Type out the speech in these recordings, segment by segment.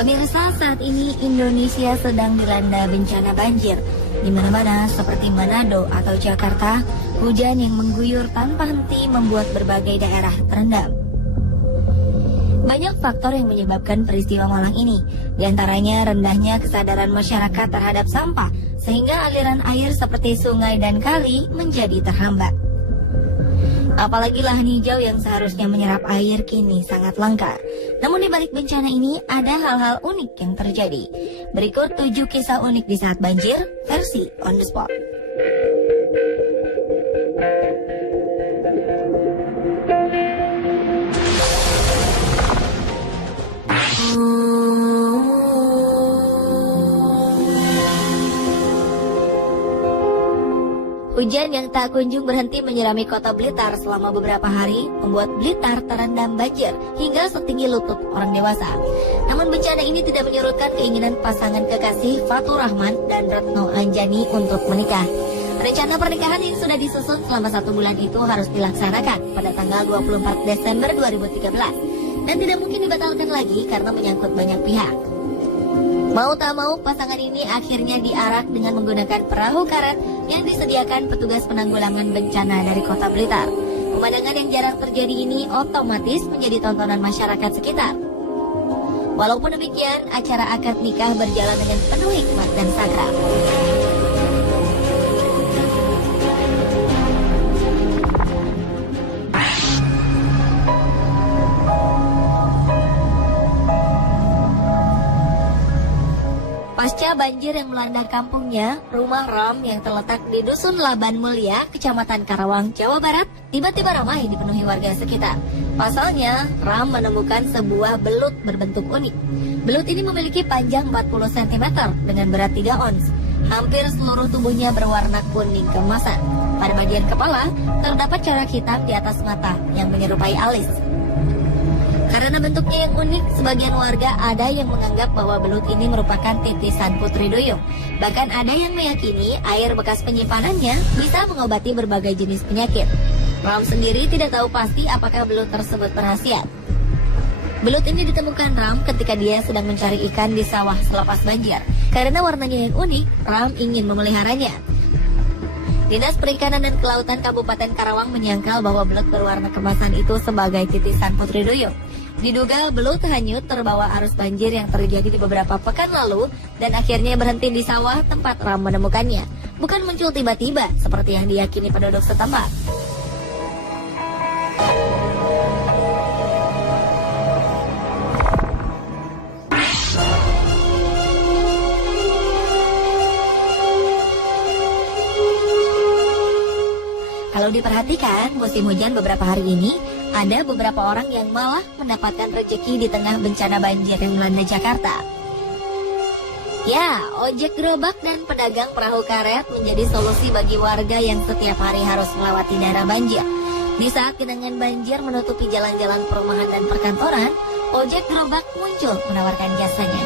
Pemirsa, saat ini Indonesia sedang dilanda bencana banjir. Di mana-mana seperti Manado atau Jakarta, hujan yang mengguyur tanpa henti membuat berbagai daerah terendam. Banyak faktor yang menyebabkan peristiwa malang ini, di antaranya rendahnya kesadaran masyarakat terhadap sampah, sehingga aliran air seperti sungai dan kali menjadi terhambat. Apalagi lahan hijau yang seharusnya menyerap air kini sangat langka. Namun di balik bencana ini ada hal-hal unik yang terjadi. Berikut 7 kisah unik di saat banjir versi on the spot. Hujan yang tak kunjung berhenti menyirami kota Blitar selama beberapa hari membuat Blitar terendam banjir hingga setinggi lutut orang dewasa. Namun bencana ini tidak menyurutkan keinginan pasangan kekasih Fatur Rahman dan Retno Anjani untuk menikah. Rencana pernikahan yang sudah disusun selama 1 bulan itu harus dilaksanakan pada tanggal 24 Desember 2013 dan tidak mungkin dibatalkan lagi karena menyangkut banyak pihak. Mau tak mau, pasangan ini akhirnya diarak dengan menggunakan perahu karet yang disediakan petugas penanggulangan bencana dari kota Blitar. Pemandangan yang jarang terjadi ini otomatis menjadi tontonan masyarakat sekitar. Walaupun demikian, acara akad nikah berjalan dengan penuh hikmat dan sakral. Pasca banjir yang melanda kampungnya, rumah Ram yang terletak di Dusun Laban Mulia, Kecamatan Karawang, Jawa Barat, tiba-tiba ramai dipenuhi warga sekitar. Pasalnya, Ram menemukan sebuah belut berbentuk unik. Belut ini memiliki panjang 40 cm dengan berat 3 ons. Hampir seluruh tubuhnya berwarna kuning keemasan. Pada bagian kepala, terdapat corak hitam di atas mata yang menyerupai alis. Karena bentuknya yang unik, sebagian warga ada yang menganggap bahwa belut ini merupakan titisan Putri Duyung. Bahkan ada yang meyakini air bekas penyimpanannya bisa mengobati berbagai jenis penyakit. Ram sendiri tidak tahu pasti apakah belut tersebut berkhasiat. Belut ini ditemukan Ram ketika dia sedang mencari ikan di sawah selepas banjir. Karena warnanya yang unik, Ram ingin memeliharanya. Dinas Perikanan dan Kelautan Kabupaten Karawang menyangkal bahwa belut berwarna kemasan itu sebagai titisan Putri Duyung. Diduga belut hanyut terbawa arus banjir yang terjadi di beberapa pekan lalu dan akhirnya berhenti di sawah tempat Ram menemukannya. Bukan muncul tiba-tiba seperti yang diyakini penduduk setempat. Kalau diperhatikan, musim hujan beberapa hari ini, ada beberapa orang yang malah mendapatkan rezeki di tengah bencana banjir yang melanda Jakarta. Ya, ojek gerobak dan pedagang perahu karet menjadi solusi bagi warga yang setiap hari harus melewati daerah banjir. Di saat genangan banjir menutupi jalan-jalan perumahan dan perkantoran, ojek gerobak muncul menawarkan jasanya.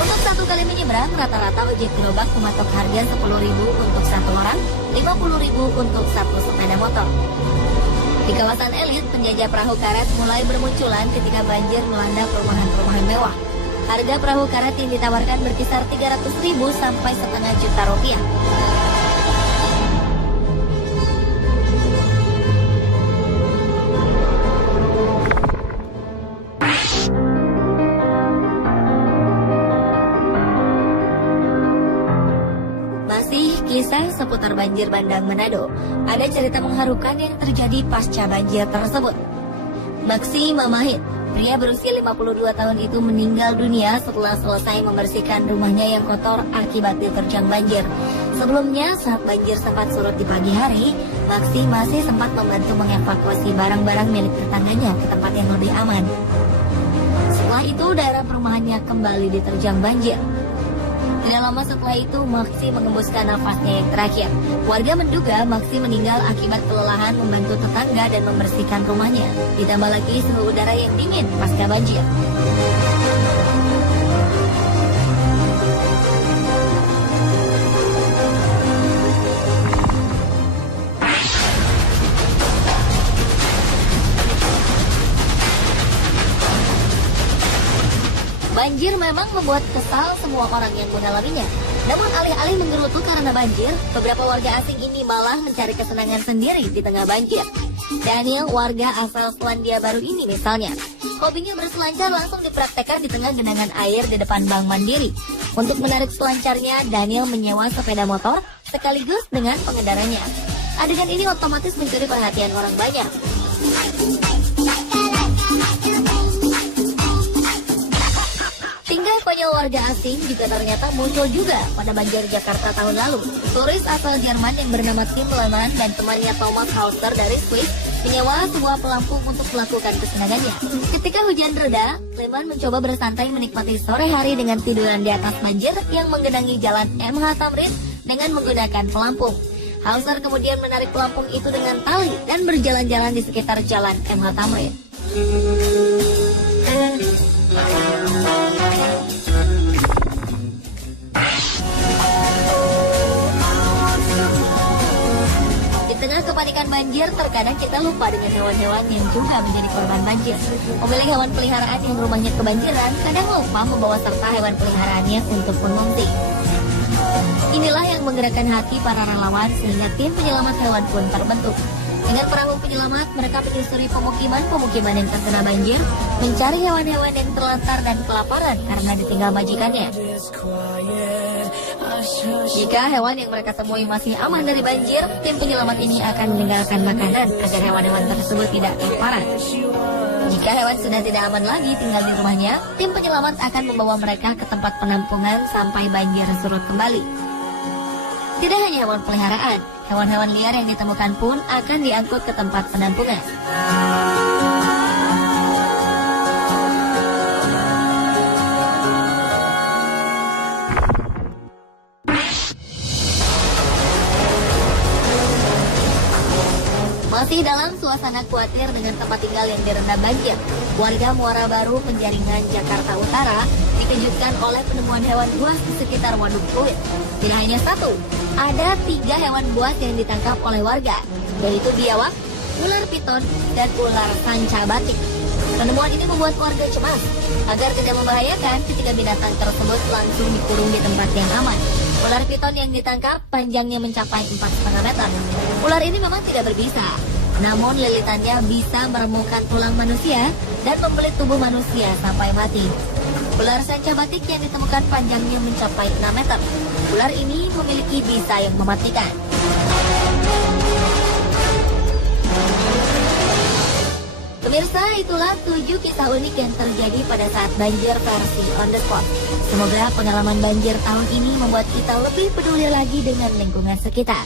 Untuk 1 kali menyeberang, rata-rata ojek gerobak mematok harga 10.000 untuk 1 orang, 50.000 untuk 1 sepeda motor. Di kawasan elit, penjajah perahu karet mulai bermunculan ketika banjir melanda perumahan-perumahan mewah. Harga perahu karet yang ditawarkan berkisar 300.000 sampai setengah juta rupiah. Kisah seputar banjir bandang Manado. Ada cerita mengharukan yang terjadi pasca banjir tersebut. Maksi Mamahit, pria berusia 52 tahun itu meninggal dunia setelah selesai membersihkan rumahnya yang kotor akibat diterjang banjir. Sebelumnya, saat banjir sempat surut di pagi hari, Maksi masih sempat membantu mengevakuasi barang-barang milik tetangganya ke tempat yang lebih aman. Setelah itu, daerah perumahannya kembali diterjang banjir. Tidak lama setelah itu, Maksi mengembuskan nafasnya yang terakhir. Warga menduga Maksi meninggal akibat kelelahan membantu tetangga dan membersihkan rumahnya. Ditambah lagi suhu udara yang dingin pasca banjir. Banjir memang membuat kesal semua orang yang mengalaminya. Namun alih-alih menggerutu karena banjir, beberapa warga asing ini malah mencari kesenangan sendiri di tengah banjir. Daniel, warga asal Selandia Baru ini misalnya, hobinya berselancar langsung dipraktekkan di tengah genangan air di depan Bank Mandiri. Untuk menarik selancarnya, Daniel menyewa sepeda motor sekaligus dengan pengendaranya. Adegan ini otomatis mencuri perhatian orang banyak. Tingkah konyol warga asing juga ternyata muncul juga pada banjir Jakarta tahun lalu. Turis asal Jerman yang bernama Tim Lehmann dan temannya Thomas Hauser dari Swiss menyewa sebuah pelampung untuk melakukan kesenangannya. Ketika hujan reda, Lehmann mencoba bersantai menikmati sore hari dengan tiduran di atas banjir yang menggenangi jalan MH Tamrin dengan menggunakan pelampung. Hauser kemudian menarik pelampung itu dengan tali dan berjalan-jalan di sekitar jalan MH Tamrin. Di tengah kepanikan banjir, terkadang kita lupa dengan hewan-hewan yang juga menjadi korban banjir. Pemilik hewan peliharaan yang rumahnya kebanjiran kadang lupa membawa serta hewan peliharaannya untuk mengungsi. Inilah yang menggerakkan hati para relawan sehingga tim penyelamat hewan pun terbentuk. Dengan perahu penyelamat, mereka menyusuri pemukiman-pemukiman yang terkena banjir, mencari hewan-hewan yang terlantar dan kelaparan karena ditinggal majikannya. Jika hewan yang mereka temui masih aman dari banjir, tim penyelamat ini akan meninggalkan makanan agar hewan-hewan tersebut tidak kelaparan. Jika hewan sudah tidak aman lagi tinggal di rumahnya, tim penyelamat akan membawa mereka ke tempat penampungan sampai banjir surut kembali. Tidak hanya hewan peliharaan, hewan-hewan liar yang ditemukan pun akan diangkut ke tempat penampungan. Masih dalam suasana khawatir dengan tempat tinggal yang direndam banjir, warga Muara Baru, Penjaringan, Jakarta Utara dikejutkan oleh penemuan hewan buas di sekitar Waduk Pluit. Tidak hanya satu, ada 3 hewan buas yang ditangkap oleh warga, yaitu biawak, ular piton, dan ular sanca batik. Penemuan ini membuat warga cemas. Agar tidak membahayakan, ketiga binatang tersebut langsung dikurung di tempat yang aman. Ular piton yang ditangkap panjangnya mencapai 4,5 meter. Ular ini memang tidak berbisa, namun lilitannya bisa meremukkan tulang manusia dan membelit tubuh manusia sampai mati. Ular sanca batik yang ditemukan panjangnya mencapai 6 meter. Ular ini memiliki bisa yang mematikan. Pemirsa, itulah 7 kisah unik yang terjadi pada saat banjir versi on the spot. Semoga pengalaman banjir tahun ini membuat kita lebih peduli lagi dengan lingkungan sekitar.